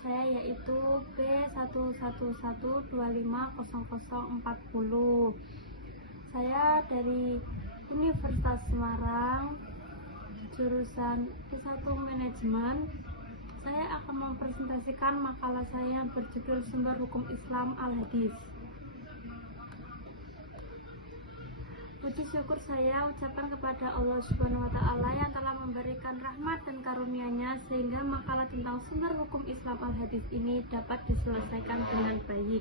saya yaitu B111250040. Saya dari Universitas Semarang, jurusan S1 Manajemen. Saya akan mempresentasikan makalah saya yang berjudul Sumber Hukum Islam Al-Hadis. Puji syukur saya ucapkan kepada Allah Subhanahu wa Ta'ala yang telah memberikan rahmat dan karunia-Nya sehingga makalah tentang sumber hukum Islam Al-Hadis ini dapat diselesaikan dengan baik.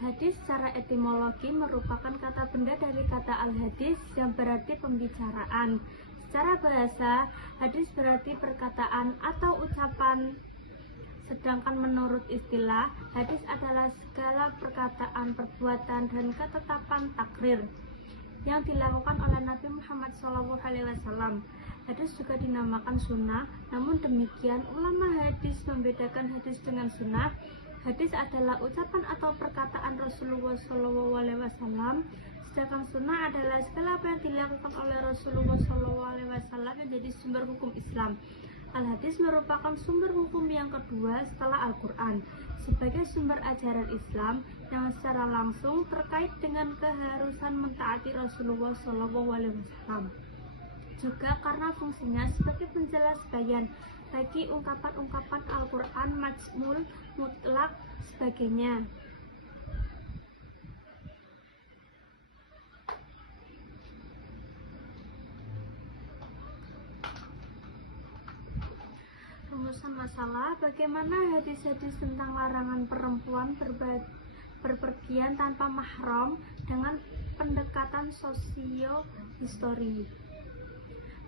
Hadis secara etimologi merupakan kata benda dari kata al-hadis yang berarti pembicaraan. Secara bahasa, hadis berarti perkataan atau ucapan. Sedangkan menurut istilah, hadis adalah segala perkataan, perbuatan, dan ketetapan takrir yang dilakukan oleh Nabi Muhammad SAW. Hadis juga dinamakan sunnah, namun demikian ulama hadis membedakan hadis dengan sunnah. Hadis adalah ucapan atau perkataan Rasulullah SAW, sedangkan sunnah adalah segala apa yang dilakukan oleh Rasulullah SAW yang menjadi sumber hukum Islam. Al-Hadis merupakan sumber hukum yang kedua setelah Al-Quran sebagai sumber ajaran Islam yang secara langsung terkait dengan keharusan mentaati Rasulullah SAW. Juga karena fungsinya sebagai penjelas bayan bagi ungkapan-ungkapan Al-Quran majmul, mutlak, sebagainya. Rumusan masalah, bagaimana hadis-hadis tentang larangan perempuan berpergian tanpa mahram dengan pendekatan sosio-histori.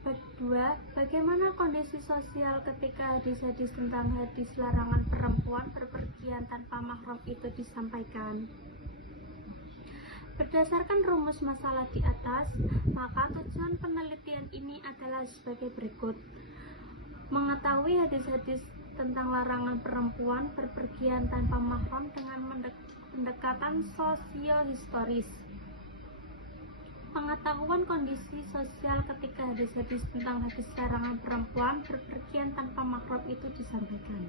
Kedua, bagaimana kondisi sosial ketika hadis-hadis tentang hadis larangan perempuan berpergian tanpa mahram itu disampaikan. Berdasarkan rumus masalah di atas, maka tujuan penelitian ini adalah sebagai berikut. Mengetahui hadis-hadis tentang larangan perempuan berpergian tanpa mahram dengan pendekatan sosio-historis. Pengetahuan kondisi sosial ketika hadis-hadis tentang hadis larangan perempuan berpergian tanpa mahram itu disampaikan.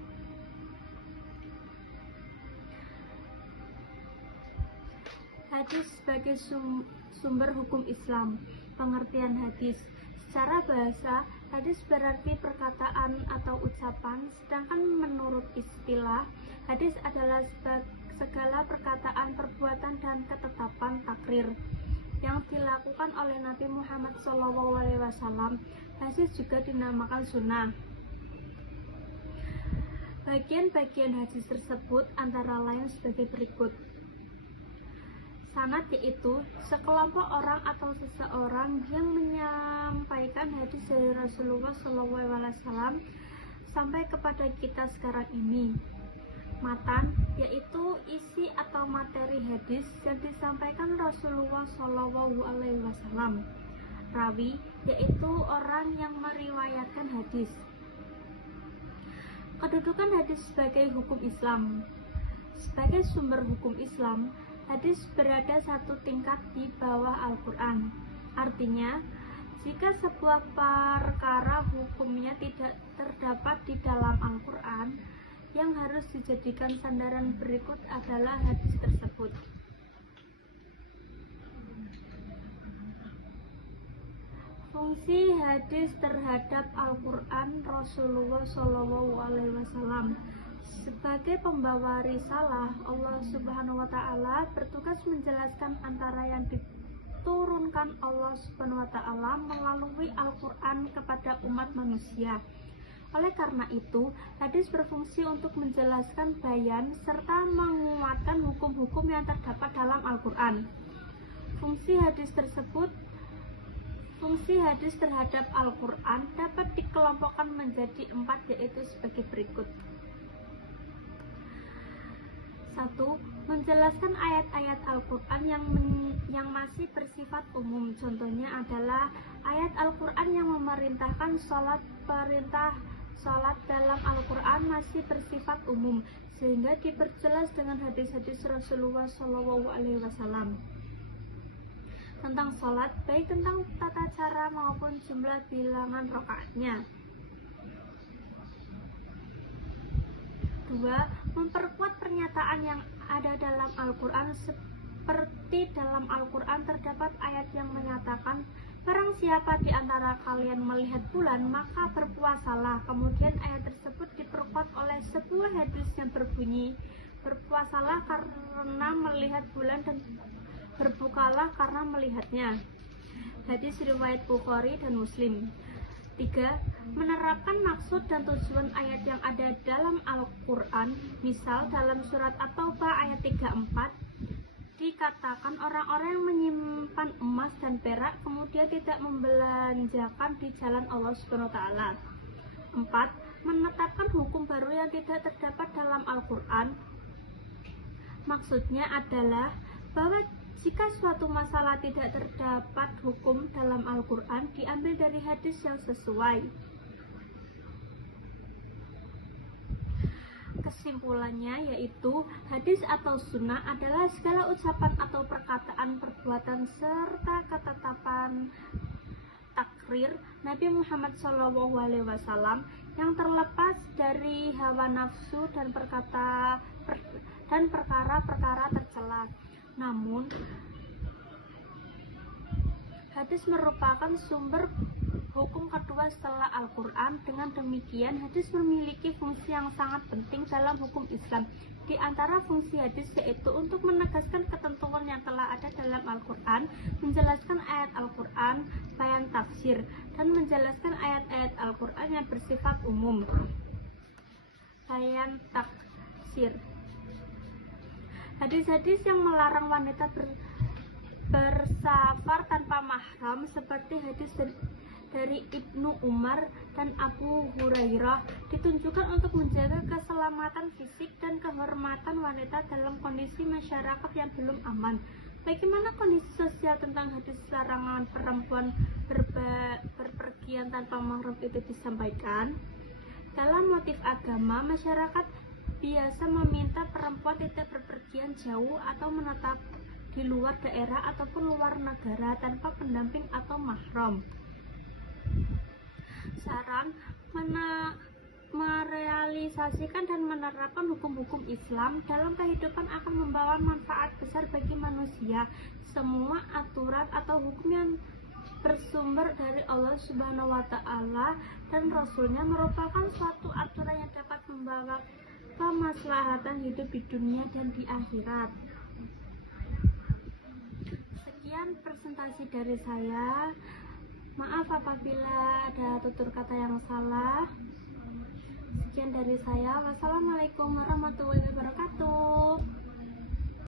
Hadis sebagai sumber hukum Islam. Pengertian hadis. Secara bahasa, hadis berarti perkataan atau ucapan, sedangkan menurut istilah, hadis adalah segala perkataan, perbuatan, dan ketetapan takrir yang dilakukan oleh Nabi Muhammad SAW. Hadis juga dinamakan sunnah. Bagian-bagian hadis tersebut antara lain sebagai berikut. Sanad yaitu sekelompok orang atau seseorang yang menyampaikan hadis dari Rasulullah SAW sampai kepada kita sekarang ini. Matan yaitu isi atau materi hadis yang disampaikan Rasulullah SAW. Rawi yaitu orang yang meriwayatkan hadis. Kedudukan hadis sebagai hukum Islam. Sebagai sumber hukum Islam, hadis berada satu tingkat di bawah Al-Quran. Artinya, jika sebuah perkara hukumnya tidak terdapat di dalam Al-Quran, yang harus dijadikan sandaran berikut adalah hadis tersebut. Fungsi hadis terhadap Al-Quran Rasulullah SAW. Sebagai pembawa risalah, Allah Subhanahu wa Ta'ala bertugas menjelaskan antara yang diturunkan Allah Subhanahu wa Ta'ala melalui Al-Quran kepada umat manusia. Oleh karena itu, hadis berfungsi untuk menjelaskan bayan serta menguatkan hukum-hukum yang terdapat dalam Al-Quran. Fungsi hadis terhadap Al-Quran dapat dikelompokkan menjadi 4, yaitu sebagai berikut. 1. Menjelaskan ayat-ayat Al-Quran yang masih bersifat umum. Contohnya adalah ayat Al-Quran yang memerintahkan sholat. Perintah sholat dalam Al-Quran masih bersifat umum, sehingga diperjelas dengan hadis-hadis Rasulullah SAW. tentang sholat, baik tentang tata cara maupun jumlah bilangan rakaatnya. 2. Memperkuat pernyataan yang ada dalam Al-Quran, seperti dalam Al-Quran terdapat ayat yang menyatakan, barang siapa di antara kalian melihat bulan, maka berpuasalah. Kemudian ayat tersebut diperkuat oleh sebuah hadis yang berbunyi, berpuasalah karena melihat bulan dan berbukalah karena melihatnya. Hadis riwayat Bukhari dan Muslim. 3. Menerapkan maksud dan tujuan ayat yang ada dalam Al-Quran. Misal dalam surat At-Taubah ayat 34 dikatakan orang-orang yang menyimpan emas dan perak kemudian tidak membelanjakan di jalan Allah Subhanahu wa taala. 4. Menetapkan hukum baru yang tidak terdapat dalam Al-Quran. Maksudnya adalah bahwa jika suatu masalah tidak terdapat hukum dalam Al-Quran, diambil dari hadis yang sesuai. Kesimpulannya yaitu, hadis atau sunnah adalah segala ucapan atau perkataan, perbuatan, serta ketetapan takrir Nabi Muhammad SAW yang terlepas dari hawa nafsu dan perkara-perkara tercela. Namun, hadis merupakan sumber hukum kedua setelah Al-Quran. Dengan demikian, hadis memiliki fungsi yang sangat penting dalam hukum Islam. Di antara fungsi hadis yaitu untuk menegaskan ketentuan yang telah ada dalam Al-Quran, menjelaskan ayat Al-Quran, bayan tafsir, dan menjelaskan ayat-ayat Al-Quran yang bersifat umum. Bayan tafsir. Hadis-hadis yang melarang wanita bersafar tanpa mahram, seperti hadis dari Ibnu Umar dan Abu Hurairah, ditunjukkan untuk menjaga keselamatan fisik dan kehormatan wanita dalam kondisi masyarakat yang belum aman. Bagaimana kondisi sosial tentang hadis larangan perempuan berpergian tanpa mahram itu disampaikan? Dalam motif agama, masyarakat biasa meminta perempuan tidak berpergian jauh atau menetap di luar daerah ataupun luar negara tanpa pendamping atau mahram. Saran: merealisasikan dan menerapkan hukum-hukum Islam dalam kehidupan akan membawa manfaat besar bagi manusia. Semua aturan atau hukum yang bersumber dari Allah Subhanahu wa taala dan Rasulnya merupakan suatu aturan yang dapat membawa kemaslahatan hidup di dunia dan di akhirat. Sekian presentasi dari saya. Maaf apabila ada tutur kata yang salah. Sekian dari saya. Wassalamualaikum warahmatullahi wabarakatuh.